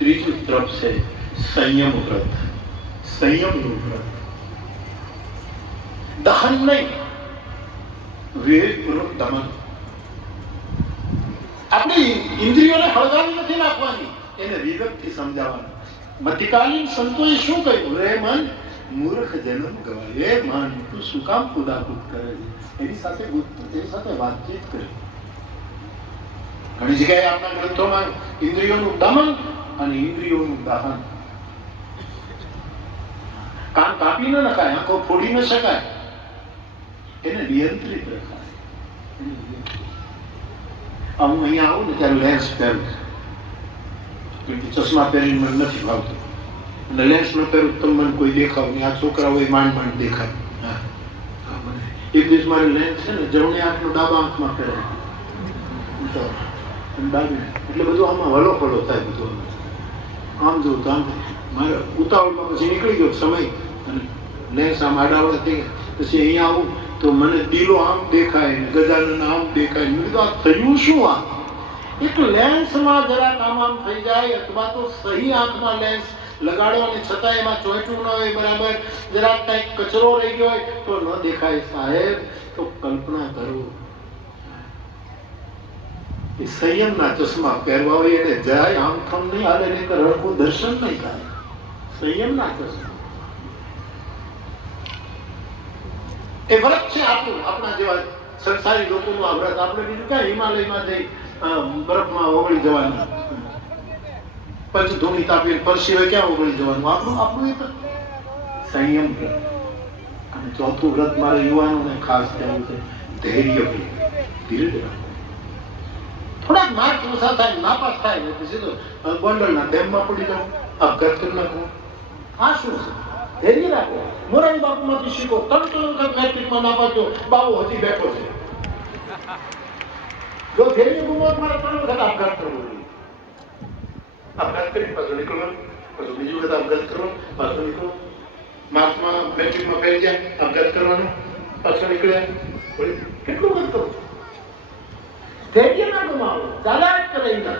ત્રીજું તરફ છે સંયમ વ્રત. સંયમનું વ્રત, દહન નહીં, વિવેકપૂર્વક દમન. આપણી ઇન્દ્રિયોને હળગાવી નથી નાખવાની, એને વિવેકથી સમજાવવાનું. મધ્યકાલીન સંતોએ શું કહ્યું? રે મન, મૂર્ખ જન્મ ગવાય. એ મન, તું શું કામ કુદાકુદ કરે છે? એની સાથે વાતચીત કરે. ઘણી જગ્યાએ આપણા ગ્રંથોમાં ઇન્દ્રિયોનું દમન અને ઇન્દ્રિયોનું દહન. કાન કાપી ન નખાય, આંખો ફોડી ન શકાય, એને નિયંત્રિત રખાય. હું અહીંયા આવું ને ત્યારે લેન્સ પહેરું, ચશ્મા પહેરીને મને નથી ભાવતું, અને લેન્સ ન પહેરું તો મને કોઈ દેખાવ નહીં. આ છોકરા હોય માંડ માંડ દેખાય. એક દિવસ મારે લેન્સ છે ને જમણી આંખનો ડાબા આંખમાં પહેરાય, એટલે બધું આમાં હલો ફલો થાય. બધું આમ જોઉં તો આમ મારે ઉતાવળમાં પછી નીકળી ગયો સમય, અને લેન્સ આમ આડાવડા થઈ ગયા. પછી અહીંયા આવું તો મને દીલો આમ દેખાય, ગજાનન આમ દેખાય. મેં કીધું આ થયું શું? આ એક લેન્સમાં જરાક આમ થઈ જાય, અથવા તો સહી આંખમાં લેન્સ લગાડવાની છતાં એમાં ચોંટવું ન હોય બરાબર, જરાક કંઈક કચરો રહી ગયો હોય તો ન દેખાય. સાહેબ, તો કલ્પના કરો, એ સંયમના ચશ્મા પહેરવા હોય એને જાય આમ થમ નહીં હાલે, નહીં તો હરખું દર્શન નહીં થાય. સંયમના ચશ્મા એ વ્રત છે આપણું, આપણા જેવા સંસારી લોકોનું આ વ્રત. આપણે બીજું ક્યાં હિમાલયમાં જઈ બરફમાં ઓગળી જવાનું, પંચધૂણી તાપી પરસી ક્યાં ઓગળી જવાનું? આપણું એ સંયમ વ્રત. અને ચોથું વ્રત મારે યુવાનોને ખાસ કહેવું છે, ધૈર્ય વ્રત. ધીરજ રાખો. થોડાક માર્ક ઓછા થાય, નાપાસ થાય ને સીધો ગોંડલના ડેમમાં પડી જાવ, આપઘાત કરી નાખો. આ શું છે? ધૈર્ય રાખો. મોરારી બાપુમાંથી શીખો. 3 વખત મેટ્રિકમાં નાપાસ, બાબુ હજી બેઠો છે. જો ધૈર્ય ગુમાવત મારે 3 વખત આપઘાત કરવો જોઈએ. આપઘાત કરી પાછો નીકળવાનું, પાછું બીજી વખત આપઘાત કરવાનો, પાછો નીકળો. માર્ચમાં મેટ્રિકમાં ફેલ જાય, આપઘાત કરવાનો, પાછો નીકળ્યા. કેટલું વખત કરો? ધૈર્ય ના ગુમાવો, ચાલ્યા જ કરે.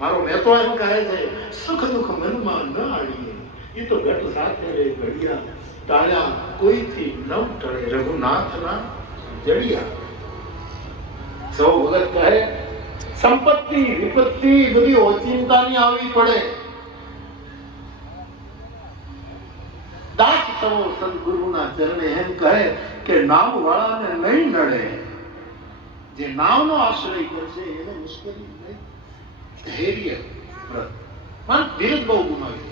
મારો મેં તો એમ કહે છે, સુખ દુઃખ મનમાં ન આવીએ, એ તો ઘટ સાથે રે ઘડિયા, ટાળ્યા કોઈથી ન ટળે રઘુનાથના જડિયા. સૌ ભગત કહે, સંપત્તિ વિપત્તિ બધી ઓચિંતાની આવી પડે, દાસ સૌ સદગુરુના ચરણે. એમ કહે કે નામ વાળાને નહીં નડે, જે નામનો આશ્રય કરશે એને મુશ્કેલી નહીં. ધૈર્ય વ્રત. પણ ધીરજ બહુ ગુમાવી.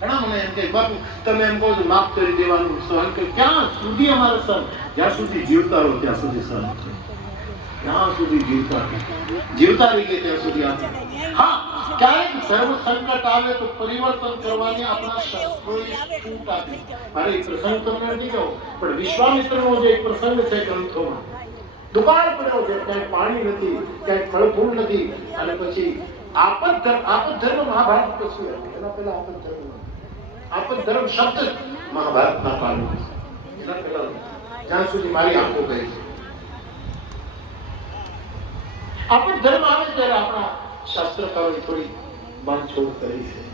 ઘણા મને એમ કે બાપુ તમે એમ કહો છો માફ કરી દેવાનું, સહન કરી. ક્યાં સુધી અમારે સહન? જ્યાં સુધી જીવતા રહો ત્યાં સુધી સહન છે. ત્યાં સુધી જીવતા રહીએ ત્યાં સુધી આપણે. હા, ક્યારેક સર્વ સંકટ આવે તો પરિવર્તન કરવાની આપણા શાસ્ત્રોએ છૂટ આપી. મારે એક પ્રસંગ તમને નથી કહો, પણ વિશ્વામિત્રનો જે એક પ્રસંગ છે ગ્રંથોમાં, દુકાળ પડ્યો છે, ક્યાંય પાણી નથી, ક્યાંય ફળ ફૂલ નથી, અને પછી આપદ ધર્મ મહાભારત પછી એના પહેલા આપદ ધર્મ શબ્દ મહાભારતના કાળમાં, એના પહેલા જ્યાં સુધી મારી આંખો ગઈ છે. આપદ ધર્મ આવે ત્યારે આપણા શાસ્ત્રકારોએ થોડી બાંધછોડ કરી છે.